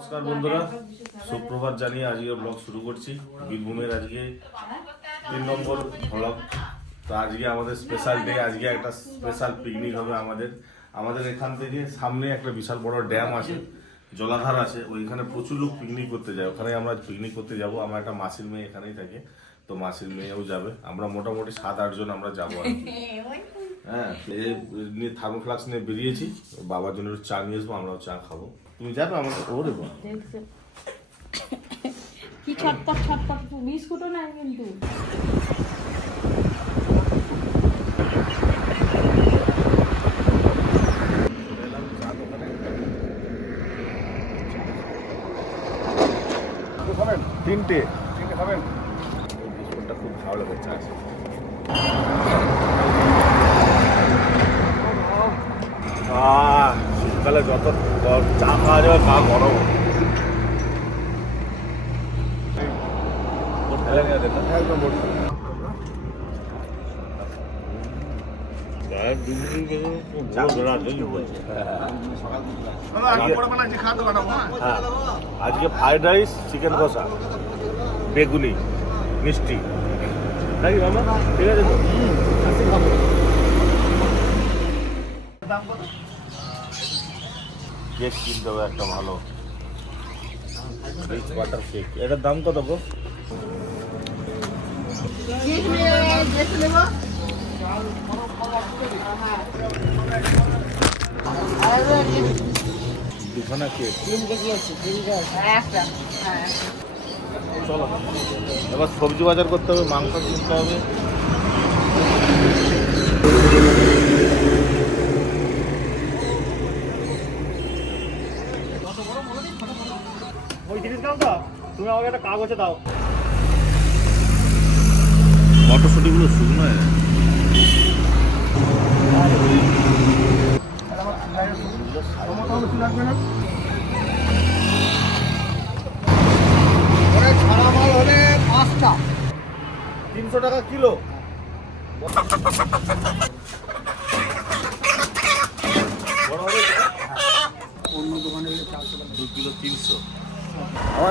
নমস্কার বন্ধুরা। সুপ্রভাত জানিয়ে আজকে ব্লগ শুরু করছি। বীরভূমের আজকে তিন নম্বর ব্লগ তো আজকে আমাদের স্পেশাল ডে আজকে একটা স্পেশাল পিকনিক হবে আমাদের। আমাদের এখান থেকে সামনে একটা বিশাল বড় ড্যাম আছে, জলাধার আছে, ওইখানে প্রচুর লোক পিকনিক করতে যায়। ওখানে আমরা পিকনিক করতে যাব। আমার একটা মাসির মেয়ে এখানেই থাকে, তো মাসির মেয়েও যাবে। আমরা মোটামুটি সাত আটজন আমরা যাব আর হ্যাঁ নিয়ে থার্মোফ্লাক্স নিয়ে বেরিয়েছি। বাবার জন্য চা নিয়ে আসব আমরাও চা খাব। তুমি যাবে আমাকে ওরে বাবা। কি ছটপট ছটপট বিস্কুটও নাই কিন্তু। তিনটে তিনটে খাবেন বিস্কুটটা খুব ভালো লাগে চা আহ, শীতকালে যত চা খাওয়া যাবে তা গরম দিন বলছে। হ্যাঁ। আজকে ফ্রাইড রাইস চিকেন কষা বেগুনি মিষ্টি। নাকি বাবা ঠিক আছে তো? কেক কিনতে হবে একটা ভালো। রিচ বাটার কেক এটার দাম কত গো? চলো। এবার সবজি বাজার করতে হবে, মাংস কিনতে হবে ওই জিনিস দাও তো তুমি আমাকে একটা কাগজে দাও। মটরশুটিগুলো শুকনো হয়ে। ছাড়া মাল হলে পাঁচটা। তিনশো টাকা কিলো বড় হবে তো? অন্য দোকানে গেলে চারশো টাকা দু কিলো তিনশো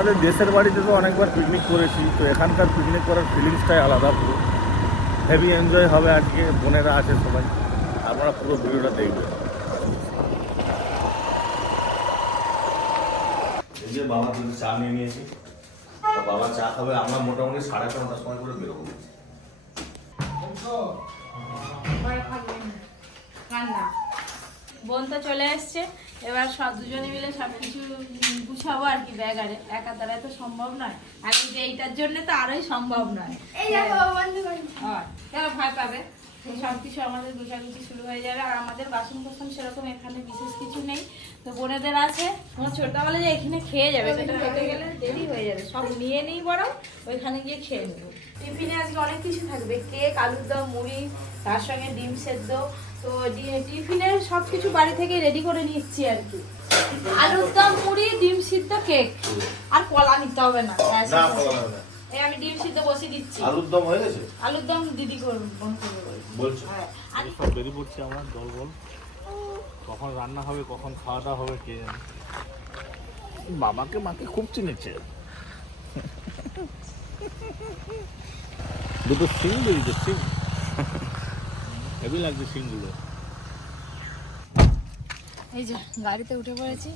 আমাদের দেশের বাড়িতে তো অনেকবার পিকনিক করেছি তো এখানকার পিকনিক করার ফিলিংসটাই আলাদা পুরো। হেভি এনজয় হবে আজকে বোনেরা আছে সবাই। আপনারা পুরো ভিডিওটা দেখবেন। এই যে বাবা কিন্তু চা নিয়ে নিয়েছি। তো বাবা চা খাবে আমরা মোটামুটি সাড়ে নটার সময় করে বেরোবো। কান্না। বোন তো চলে এসছে। এবার সব দুজনে মিলে সব কিছু গুছাবো আর কি ব্যাগারে। একা দ্বারাই তো সম্ভব নয়। আর এই যে এইটার জন্য তো আরোই সম্ভব নয়। হয়। কেন ভয় পাবে? সব কিছু আমাদের গুছাগুছি শুরু হয়ে যাবে। আর আমাদের বাসন কোসন সেরকম এখানে বিশেষ কিছু নেই। তো বোনেদের আছে। তোমার ছোটবেলা যে এখানে খেয়ে যাবে সেটা হেঁটে গেলে দেরি হয়ে যাবে। সব নিয়ে নিই বরং ওইখানে গিয়ে খেয়ে নেব। টিফিনে আজকে অনেক কিছু থাকবে। কেক আলুর দম মুড়ি তার সঙ্গে ডিম সেদ্ধ তো ডি- টিফিনের সব কিছু বাড়ি থেকে রেডি করে নিচ্ছি আর কি। আলুর দম মুড়ি ডিম সিদ্ধ কেক আর কলা নিতে হবে না। ব্যাস, না কলা হবে না। এই আমি ডিম সিদ্ধ বসে দিচ্ছি। আলুর দম হয়ে গেছে? আলুর দম দিদি করবে বলছো। হ্যাঁ। আর সব বেরিয়ে পড়ছে আমার জল বল। কখন রান্না হবে কখন খাওয়া দাওয়া হবে কে জানে। বাবাকে মাকে খুব চিনেছে। দুটো সিং বেরিয়েছে সিং হেভি লাগছে সিংগুলো এই যে, গাড়িতে উঠে পড়েছি।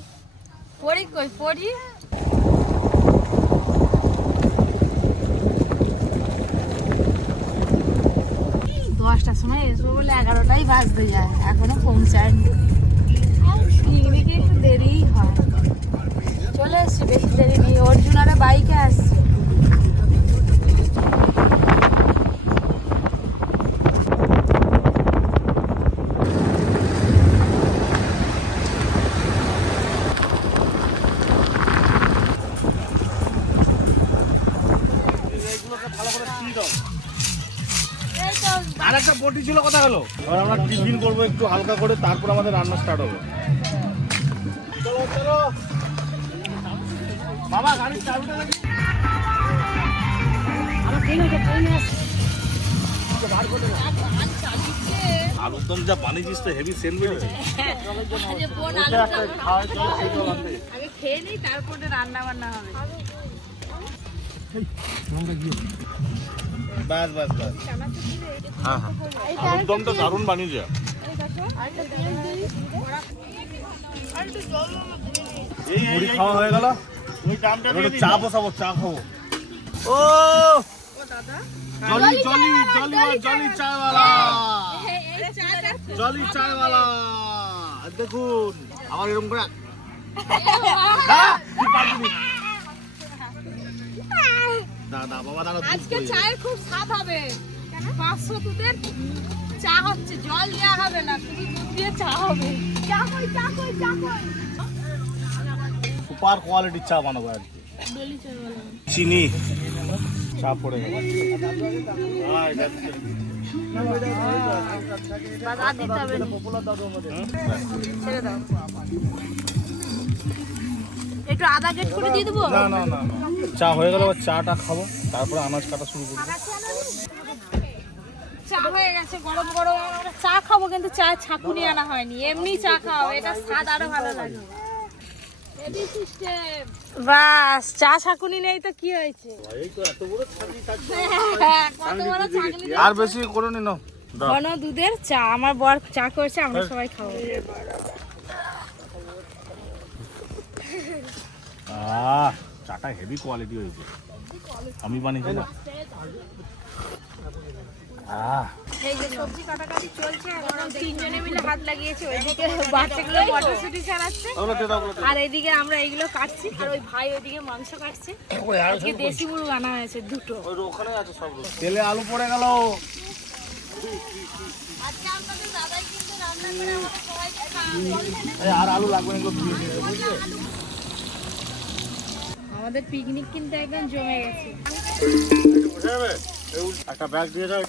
পড়ি কই? পড়ি দশটার সময় এসবো বলে এগারোটাই বাজতে যায়, এখনও পৌঁছায়নি। পিকনিকে একটু দেরিই হয়। চলে এসছি, বেশি দেরি নেই। অর্জুন আরে বাইকে আসছে। এবার আমরা টিফিন করব একটু হালকা করে তারপর আমাদের রান্না স্টার্ট হবে। বাবা গাড়ির চাবিটা। আলুর দম যা বানিয়েছিস তো হেভি সেল বেড়েছে। আগে খেয়ে নিই তারপরে রান্না বান্না হবে বাস বাস বাস। হ্যাঁ হ্যাঁ। আলুর দমটা দারুণ বানিয়েছে মুড়ি খাওয়া হয়ে গেল। চা বসাবো চা খাব। ও! জলি জলি জলি জলি চায়ওয়ালা জলি চায়ওয়ালা দেখুন আমার এরকম করে? দাদা বাবা দাদা আজকে চায়ের খুব স্বাদ হবে। পাঁচশো দুধের চা হচ্ছে জল দেওয়া হবে না শুধু দুধ দিয়ে চা হবে। চা কই চা কই চা কই? সুপার কোয়ালিটির চা বানাবো আজকে চিনি। চা পড়ে গেল। একটু আদা কেট করে দিয়ে দেবো? না না না। চা হয়ে গেল চাটা খাব তারপরে আনাজ কাটা শুরু করব। চা হয়ে গেছে গরম গরম। চা খাব কিন্তু চা ছাকুনি আনা হয়নি এমনি চা খাও এটা স্বাদ আরও ভালো লাগে। বাস চা ছাকুনি নেই তো কি হয়েছে? হ্যাঁ, কত বড় ছাঁকনি দিয়ে- আর বেশি করে নি। ঘন দুধের চা আমার বর চা করছে আমরা সবাই খাব। আহ। চাটা হেভি কোয়ালিটি হয়েছে। আমি বানিয়েছি না। এই যে সবজি কাটাকাটি চলছে তিনজনে মিলে হাত লাগিয়েছে। ওইদিকে বাচ্চাগুলো মটরশুটি ছাড়াচ্ছে। ওগুলো দিয়ে দাও, ওগুলো দিয়ে আর এইদিকে আমরা এইগুলো কাটছি আর ওই ভাই ওইদিকে মাংস কাটছে। আজকে দেশি মুরগ আনা হয়েছে দুটো। ওখানে আছে সব তেলে আলু পড়ে গেল। আর আলু লাগবে না এগুলো দিয়ে দেবো, বুঝলে? আমাদের পিকনিক কিন্তু একদম জমে গেছে। একটা ব্যাগ দিয়ে দাও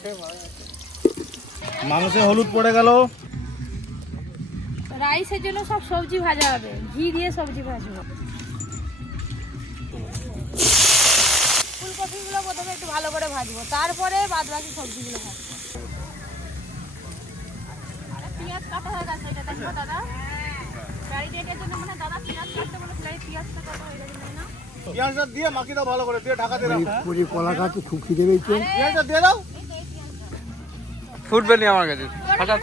মাংসে হলুদ পড়ে গেল। রাইসের জন্য সব সবজি ভাজা হবে। ঘি দিয়ে সবজি ভাজবো। ফুলকপিগুলো প্রথমে একটু ভালো করে ভাজবো। তারপরে বাদ বাকি সবজিগুলো ভাজবো। পেঁয়াজ কাটা হয়ে গেছে এটা দেখো দাদা। গাড়ি ডেটের জন্য মানে দাদা পেঁয়াজ কাটতে বলে পেঁয়াজটা কাটা হয়ে গেছে না পেঁয়াজটা দিয়ে মাখি দাও ভালো করে দিয়ে ঢাকা দিয়ে দাও। পুরি কলা গাছ খুব খিদে পেয়েছে। পেঁয়াজটা দিয়ে দাও। ফুটবে নি আমার কাছে। হঠাৎ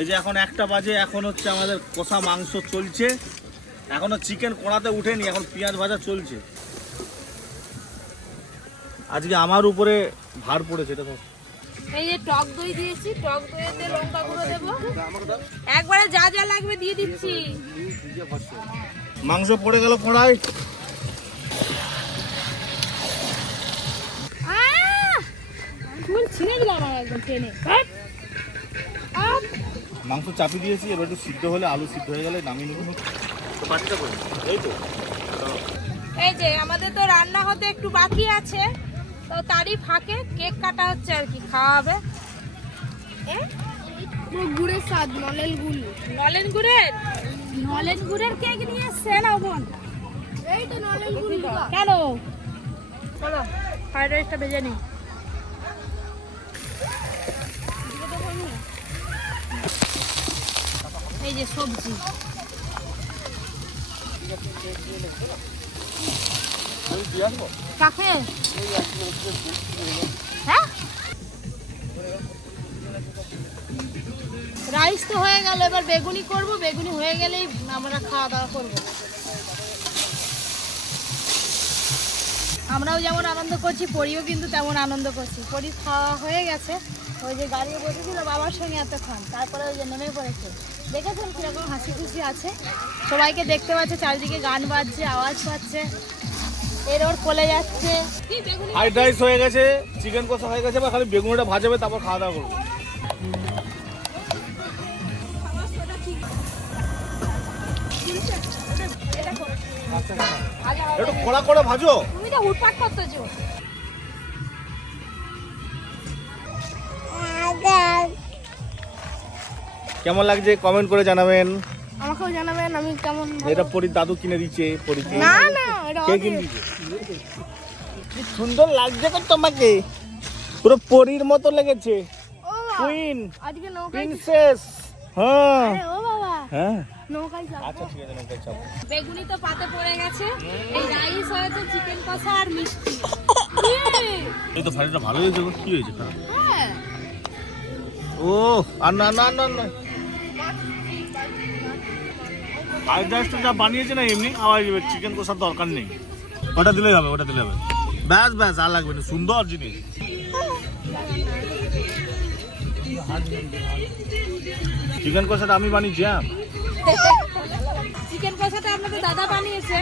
এই যে এখন একটা বাজে এখন হচ্ছে আমাদের কষা মাংস চলছে। এখনও চিকেন কড়াতে উঠেনি এখন পেঁয়াজ ভাজা চলছে। আজকে আমার উপরে ভার পড়েছে এটা তো এই যে টক দই দিয়েছি টক দইতে লঙ্কা গুঁড়ো দেবো। একবারে যা যা লাগবে দিয়ে দিচ্ছি। মাংস পড়ে গেল কড়াই। একদম টেনে। মাংস চাপি দিয়েছি এবার একটু সিদ্ধ হলে আলু সিদ্ধ হয়ে গেলে নামিয়ে নেব। করে এই তো এই যে আমাদের তো রান্না হতে একটু বাকি আছে তো তারই ফাঁকে কেক কাটা হচ্ছে আর কি খাওয়া হবে। পুরো গুড়ের স্বাদ গুড়। নলেন গুড়ের? নলেন গুড়ের কেক নিয়ে এসছে না বোন এই তো গুড়। কেন? চলো। ফ্রাইড রাইসটা ভেজে নিই এই যে সবজি। কাকে? হ্যাঁ? রাইস তো হয়ে গেল, এবার বেগুনি করব, বেগুনি হয়ে গেলেই আমরা খাওয়া দাওয়া করব। আমরাও যেমন আনন্দ করছি, পরিও কিন্তু তেমন আনন্দ করছি। পরি খাওয়া হয়ে গেছে। ওই যে গাড়ি বসেছিল বাবার সঙ্গে এতক্ষণ তারপরে ওই যে নেমে পড়েছে। দেখেছেন কীরকম হাসি খুশি আছে? সবাইকে দেখতে পাচ্ছে চারিদিকে গান বাজছে আওয়াজ পাচ্ছে। এর ওর যাচ্ছে। রাইস হয়ে গেছে চিকেন কষা হয়ে গেছে বা বেগুনটা তারপর খাওয়া দাওয়া করব। ভাজো। তুমি হুটপাট কেমন লাগছে? কমেন্ট করে জানাবেন। আমাকেও জানাবেন আমি কেমন এটা পরির দাদু কিনে দিচ্ছে পরিকে না না এটা কে কিনে দিচ্ছে? সুন্দর লাগছে তো তোমাকে। পুরো পরীর মতো লেগেছে। কুইন আজকে নৌকায় প্রিন্সেস হ্যাঁ। ও বাবা হ্যাঁ। নৌকায় যাব। আচ্ছা ঠিক আছে নৌকায় চাপো বেগুনি তো পাতে পড়ে গেছে। এই রাইস হয়েছে চিকেন কষা আর মিষ্টি। এই তো ভালো হয়েছে কি হয়েছে খারাপ? হ্যাঁ ও আর না না না না। ফ্রাইড রাইসটা যা বানিয়েছে না এমনি যাবে চিকেন কষার দরকার নেই। ওটা দিলেই হবে ওটা দিলে হবে। ব্যাস ব্যাস আর লাগবে না সুন্দর জিনিস। চিকেন কষাটা আমি বানিয়েছি হ্যাঁ? চিকেন কষাটা আপনাদের দাদা বানিয়েছে।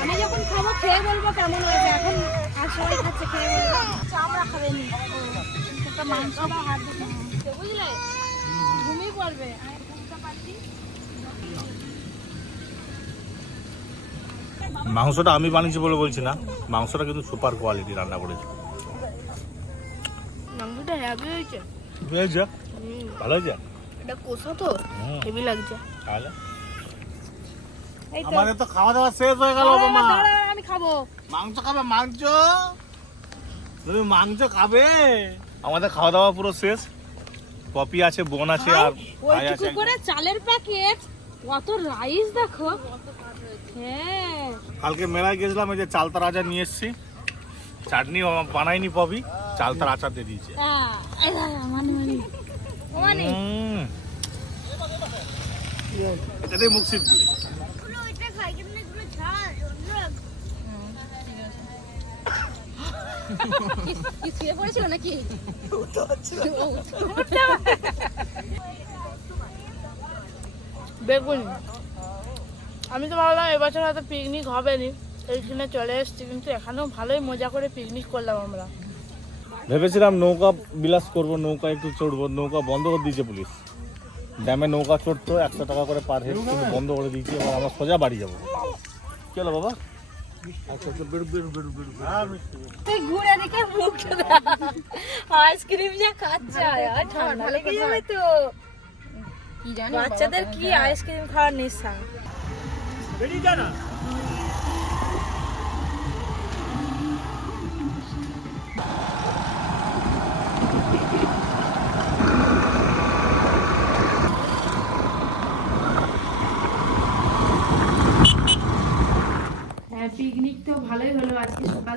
আমি যখন খাব খেয়ে বলব কেমন হয়েছে। এখন আর সবাই খাচ্ছে খেয়ে বলব। চামড়া খাবে নি একটা মাংস বা হাত ঘুমিয়ে পড়বে। আমি ঘুমটা পাচ্ছি। মাংসটা আমি বানিয়েছি বলে বলছি না। মাংসটা কিন্তু সুপার কোয়ালিটি রান্না করেছি। মাংসটা হ্যাভি হয়েছে। হয়েছে? ভালো হয়েছে? এটা কষা তো হেভি লাগছে। তাহলে? আমাদের তো খাওয়া দাওয়া শেষ হয়ে গেল দাঁড়াও, আমি খাব। মাংস খাবে মাংস? তুমি মাংস খাবে? আমাদের খাওয়া দাওয়া পুরো শেষ। পপি আছে বোন আছে আর ভাই আছে ওইটুকু করে চালের প্যাকেট কত রাইস দেখো। হ্যাঁ। কালকে মেলায় গেছিলাম এই যে চালতা রাজা নিয়ে এসেছি। চাটনি বানাইনি পপি চালতার আচার দিয়ে দিয়েছে। এটাই মানে মানে। মানে। মুখ সিদ্ধি। কি শুয়ে পড়েছিল নাকি? বেগুন আমি তো ভাবলাম এবছর হয়তো পিকনিক হবে নি এইখানে চলে এসেছি কিন্তু এখানেও ভালোই মজা করে পিকনিক করলাম আমরা। ভেবেছিলাম নৌকা বিলাস করব নৌকা একটু চড়বো নৌকা বন্ধ করে দিয়েছে পুলিশ। ড্যামে নৌকা চড়তো একশো টাকা করে পার হেড কিন্তু বন্ধ করে দিয়েছে এবং আমরা সোজা বাড়ি যাব। কি হলো বাবা। আচ্ছা আচ্ছা বেরু বেরু বেরু বেরু তুই ঘুরে দেখে মুখ আইসক্রিম যা খাচ্ছে আর ঠান্ডা লেগে যাবে তো। কি জানি বাচ্চাদের কি আইসক্রিম খাওয়ার নেশা? বেরিয়ে যা না।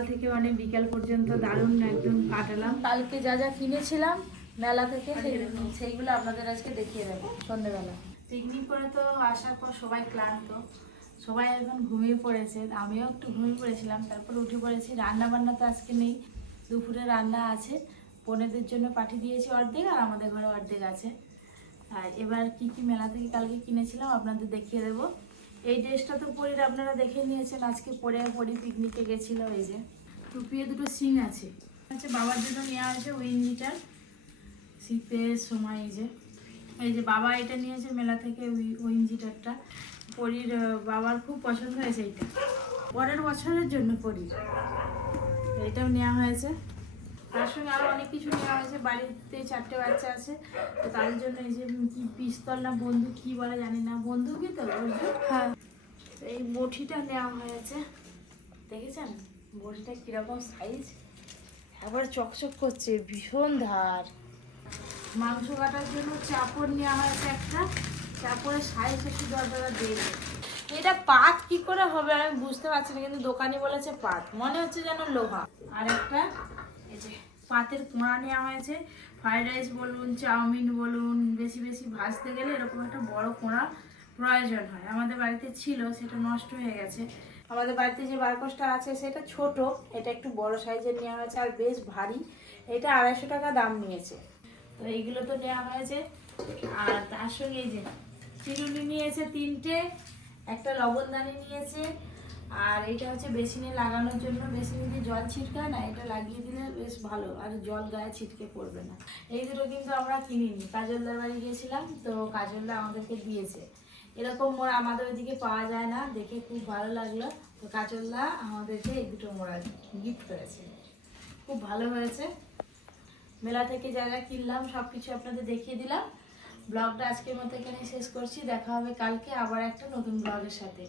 থেকে অনেক বিকাল পর্যন্ত দারুণ একদম কাটালাম। কালকে যা যা কিনেছিলাম মেলা থেকে সেইগুলো আপনাদের আজকে দেখিয়ে দেবো সন্ধ্যেবেলা। পিকনিক করে তো আসার পর সবাই ক্লান্ত সবাই এখন ঘুমিয়ে পড়েছে আমিও একটু ঘুমিয়ে পড়েছিলাম তারপর উঠে পড়েছি। রান্না বান্না তো আজকে নেই দুপুরে রান্না আছে বোনেদের জন্য পাঠিয়ে দিয়েছি অর্ধেক আর আমাদের ঘরে অর্ধেক আছে। আর এবার কি কি মেলা থেকে কালকে কিনেছিলাম আপনাদের দেখিয়ে দেবো। এই ড্রেসটা তো পরির আপনারা দেখে নিয়েছেন, আজকে পরে পরি পিকনিকে গেছিল এই যে। টুপিয়ে দুটো সিং আছে। আচ্ছা বাবার জন্য নেওয়া হয়েছে উইন্ডিটার শীতের সময় এই যে। এই যে বাবা এটা নিয়েছে মেলা থেকে উইঞ্জিটারটা পরির বাবার খুব পছন্দ হয়েছে এইটা। পরের বছরের জন্য পরির। এটাও নেওয়া হয়েছে। তার সঙ্গে আরও অনেক কিছু নেওয়া হয়েছে। বাড়িতে চারটে বাচ্চা আছে। তো তার জন্য এই যে কি পিস্তল না বন্দুক কি বলে জানি না। বন্দুকই তো হ্যাঁ। এই বটিটা নেওয়া হয়েছে। দেখেছেন? বটিটা কীরকম সাইজ একবার চকচক করছে ভীষণ ধার। মাংস কাটার জন্য চাপড় নেওয়া হয়েছে একটা। চাপড়ের সাইজ শুধু আপনারা দেখবেন এটা পাত কি করে হবে আমি বুঝতে পারছি না কিন্তু দোকানি বলেছে পাত। মনে হচ্ছে যেন লোহা। আর একটা এই যে পাতের কোঁড়া নেওয়া হয়েছে। ফ্রাইড রাইস বলুন, চাউমিন বলুন, বেশি বেশি ভাজতে গেলে এরকম একটা বড় কোঁড়া প্রয়োজন হয়। আমাদের বাড়িতে ছিল, সেটা নষ্ট হয়ে গেছে। আমাদের বাড়িতে যে বারকসটা আছে, সেটা ছোট, এটা একটু বড় সাইজের নেওয়া হয়েছে আর বেশ ভারী। এটা আড়াইশো টাকা দাম নিয়েছে। তো এইগুলো তো নেওয়া হয়েছে। আর তার সঙ্গে এই যে চিরুনি নিয়েছে তিনটে, একটা লবণদানি নিয়েছে আর এটা হচ্ছে বেসিনে লাগানোর জন্য, বেসিনে দিয়ে জল ছিটকায় না, এটা লাগিয়ে দিলে বেশ ভালো, আর জল গায়ে ছিটকে পড়বে না। এই দুটো কিন্তু আমরা কিনিনি কাজলদার বাড়ি গিয়েছিলাম, তো কাজলদা আমাদেরকে দিয়েছে। এরকম মোড়া আমাদের ওইদিকে পাওয়া যায় না, দেখে খুব ভালো লাগল। তো কাজলদা আমাদেরকে এই দুটো মোড়া গিফট করেছে। খুব ভালো হয়েছে। মেলা থেকে যা যা কিনলাম সব কিছু আপনাদের দেখিয়ে দিলাম। ব্লগটা আজকের মতো এখানে শেষ করছি, দেখা হবে কালকে আবার একটা নতুন ব্লগের সাথে।